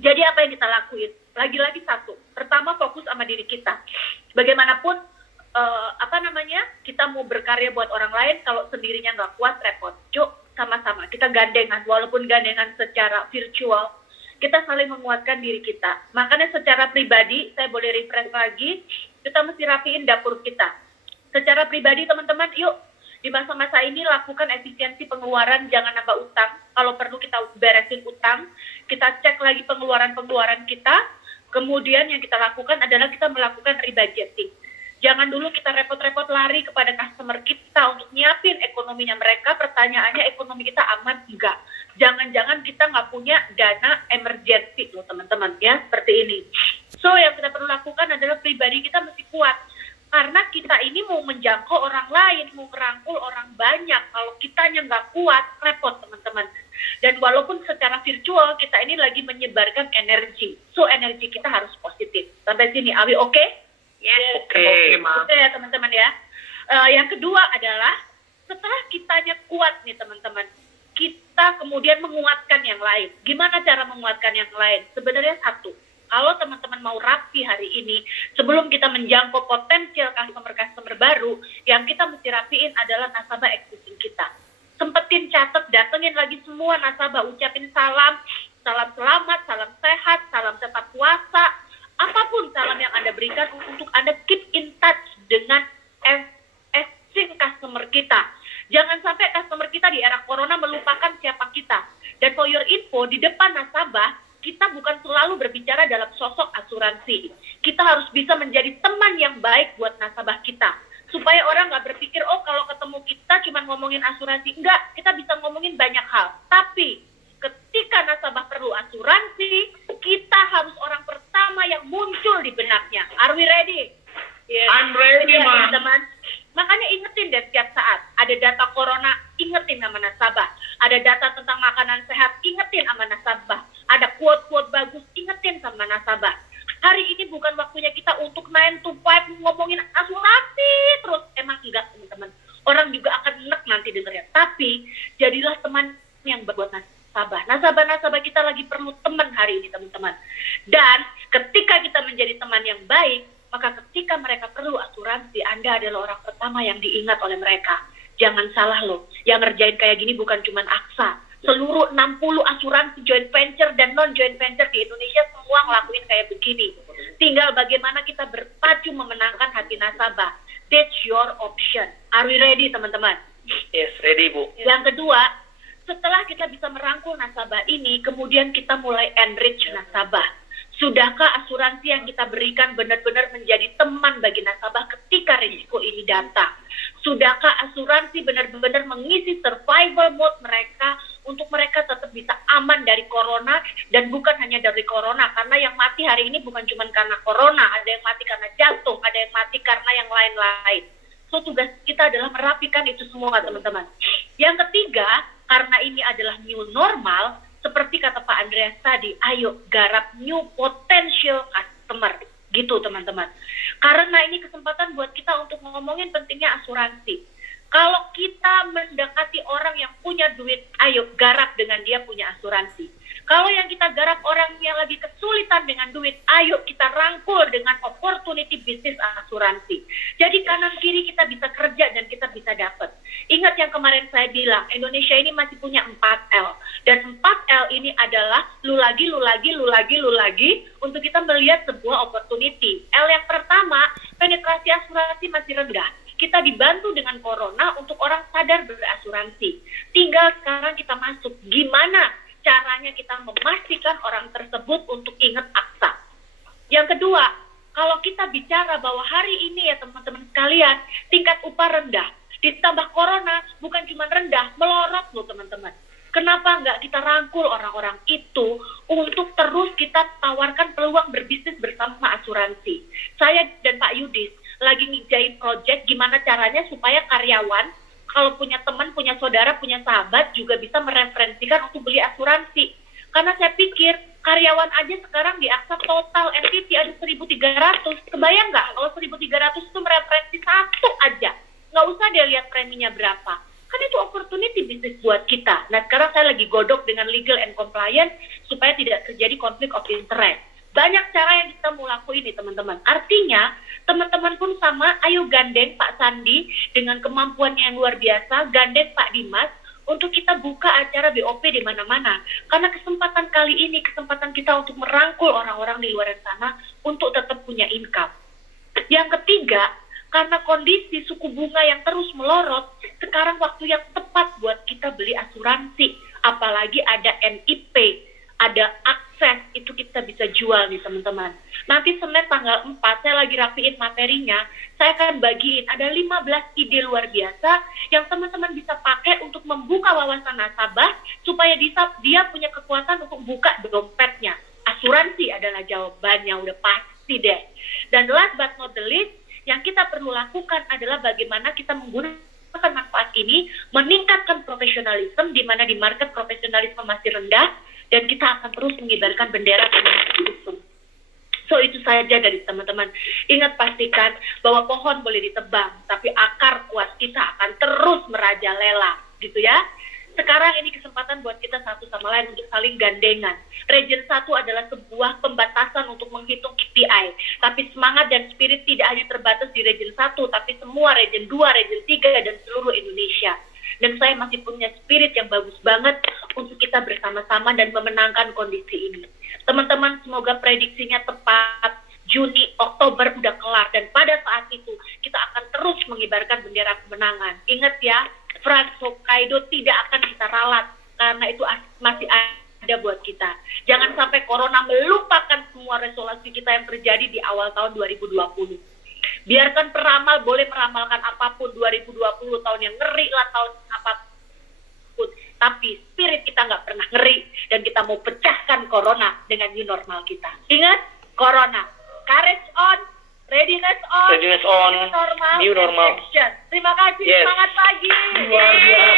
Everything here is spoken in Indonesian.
Jadi apa yang kita lakuin? Lagi-lagi satu, pertama fokus sama diri kita. Bagaimanapun kita mau berkarya buat orang lain, kalau sendirinya nggak kuat repot. Yuk sama-sama kita gandengan, walaupun gandengan secara virtual, kita saling menguatkan diri kita. Makanya secara pribadi, saya boleh refresh lagi, kita mesti rapiin dapur kita. Secara pribadi teman-teman, yuk di masa-masa ini lakukan efisiensi pengeluaran, jangan nambah utang. Kalau perlu kita beresin utang, kita cek lagi pengeluaran-pengeluaran kita. Kemudian yang kita lakukan adalah kita melakukan rebudgeting. Jangan dulu kita repot-repot lari kepada customer kita untuk nyiapin ekonominya mereka. Pertanyaannya, ekonomi kita aman? Enggak. Jangan-jangan kita nggak punya dana emergency loh teman-teman ya, seperti ini. So yang kita perlu lakukan adalah pribadi kita mesti kuat. Karena kita ini mau menjangkau orang lain, mau merangkul orang banyak. Kalau kitanya nggak kuat, repot teman-teman. Dan walaupun secara virtual, kita ini lagi menyebarkan energi. So energi kita harus positif. Sampai sini, are we okay? Yes. Oke, Oke ya teman-teman ya. Yang kedua adalah setelah kitanya kuat nih teman-teman, kita kemudian menguatkan yang lain. Gimana cara menguatkan yang lain? Sebenarnya satu, kalau teman-teman mau rapi hari ini, sebelum kita menjangkau potensial customer baru, yang kita mesti rapiin adalah nasabah existing kita. Sempetin catat, datengin lagi semua nasabah, ucapin salam selamat, salam sehat, salam tetap puasa, apapun salam yang Anda berikan untuk Anda keep in touch dengan existing customer kita. Jangan sampai customer kita di era corona melupakan siapa kita. Dan for your info, di depan nasabah, kita bukan selalu berbicara dalam sosok asuransi. Kita harus bisa menjadi teman yang baik buat nasabah kita. Supaya orang nggak berpikir, oh kalau ketemu kita cuma ngomongin asuransi. Enggak, kita bisa ngomongin banyak hal. Tapi ketika nasabah perlu asuransi, kita harus orang pertama yang muncul di benaknya. Are we ready? Yes. I'm ready, ya, Ma'am. teman-teman. Makanya ingetin deh setiap saat. Ada data corona, ingetin sama nasabah. Ada data tentang makanan sehat, ingetin sama nasabah. Ada quote-quote bagus, ingetin sama nasabah. Hari ini bukan waktunya kita untuk 9 to 5 ngomongin asuransi terus. Emang enggak, teman-teman. Orang juga akan enek nanti dengernya. Tapi, jadilah teman yang buat nasabah. Nasabah-nasabah kita lagi perlu teman hari ini, teman-teman. Dan ketika kita menjadi teman yang baik, maka ketika mereka perlu asuransi, Anda adalah orang pertama yang diingat oleh mereka. Jangan salah loh, yang ngerjain kayak gini bukan cuma AXA. Seluruh 60 asuransi joint venture dan non-joint venture di Indonesia semua ngelakuin kayak begini. Tinggal bagaimana kita berpacu memenangkan hati nasabah. That's your option. Are we ready, teman-teman? Yes, ready, Bu. Yang kedua, setelah kita bisa merangkul nasabah ini, kemudian kita mulai enrich nasabah. Sudahkah asuransi yang kita berikan benar-benar menjadi teman bagi nasabah ketika risiko ini datang? Sudahkah asuransi benar-benar mengisi survival mode mereka untuk mereka tetap bisa aman dari corona, dan bukan hanya dari corona, karena yang mati hari ini bukan cuma karena corona, ada yang mati karena jantung, ada yang mati karena yang lain-lain. So tugas kita adalah merapikan itu semua, teman-teman. Yang ketiga, karena ini adalah new normal, seperti kata Pak Andreas tadi, ayo garap new potential customer, gitu teman-teman. Karena ini kesempatan buat kita untuk ngomongin pentingnya asuransi. Kalau kita mendekati orang yang punya duit, ayo garap dengan dia punya asuransi. Kalau yang kita garap orang yang lagi kesulitan dengan duit, ayo kita rangkul dengan opportunity bisnis asuransi. Jadi kanan kiri kita bisa kerja dan kita bisa dapat. Ingat yang kemarin saya bilang, Indonesia ini masih punya 4L. Dan 4L ini adalah lu lagi untuk kita melihat sebuah opportunity. L yang pertama, penetrasi asuransi masih rendah. Kita dibantu dengan corona untuk orang sadar berasuransi. Tinggal sekarang kita masuk. Gimana caranya kita memastikan orang tersebut untuk ingat AXA? Yang kedua, kalau kita bicara bahwa hari ini ya teman-teman sekalian, tingkat upah rendah. Ditambah corona, bukan cuma rendah, melorot loh teman-teman. Kenapa nggak kita rangkul orang-orang itu untuk terus kita tawarkan peluang berbisnis bersama asuransi? Saya dan Pak Yudis lagi ngerjain project gimana caranya supaya karyawan kalau punya teman, punya saudara, punya sahabat juga bisa mereferensikan untuk beli asuransi. Karena saya pikir karyawan aja sekarang di AXA total entity ada 1.300. Kebayang nggak kalau 1.300 itu mereferensi satu aja? Nggak usah dia lihat preminya berapa. kan itu opportunity bisnis buat kita. Nah sekarang saya lagi godok dengan legal and compliance supaya tidak terjadi konflik of interest. Banyak cara yang kita mau lakuin nih teman-teman. Artinya teman-teman pun sama, ayo gandeng Pak Sandi dengan kemampuannya yang luar biasa, gandeng Pak Dimas untuk kita buka acara BOP di mana-mana. Karena kesempatan kali ini, kesempatan kita untuk merangkul orang-orang di luar sana untuk tetap punya income. Yang ketiga, karena kondisi suku bunga yang terus melorot, sekarang waktu yang tepat buat kita beli asuransi. Apalagi ada NIP, ada akses, itu kita bisa jual nih teman-teman. Nanti Senin tanggal 4, saya lagi rapiin materinya, saya akan bagiin, ada 15 ide luar biasa yang teman-teman bisa pakai untuk membuka wawasan nasabah, supaya dia punya kekuatan untuk buka dompetnya. Asuransi adalah jawabannya, udah pasti deh. Dan last but not the least, yang kita perlu lakukan adalah bagaimana kita menggunakan manfaat ini, meningkatkan profesionalisme, di mana di market profesionalisme masih rendah, dan kita akan terus mengibarkan bendera profesionalisme. So itu saja dari teman-teman. Ingat, pastikan bahwa pohon boleh ditebang, tapi akar kuat kita akan terus merajalela, gitu ya. Sekarang ini kesempatan buat kita satu sama lain untuk saling gandengan. Region 1 adalah sebuah pembatasan untuk menghitung KPI. Tapi semangat dan spirit tidak hanya terbatas di Region 1, tapi semua Region 2, Region 3, dan seluruh Indonesia. Dan saya masih punya spirit yang bagus banget untuk kita bersama-sama dan memenangkan kondisi ini. Teman-teman, semoga prediksinya tepat. Juni, Oktober udah kelar. Dan pada saat itu, kita akan terus mengibarkan bendera kemenangan. Ingat ya, Frans Hokkaido tidak akan kita ralat. Karena itu masih ada buat kita. Jangan sampai corona melupakan semua resolusi kita yang terjadi di awal tahun 2020. Biarkan peramal boleh meramalkan apapun, 2020 tahun yang ngeri lah, tahun apapun. Tapi spirit kita nggak pernah ngeri. Dan kita mau pecahkan corona dengan new normal kita. Ingat, corona. Courage on, readiness on, New normal. action. Terima kasih, Yes. semangat pagi. Luar biasa.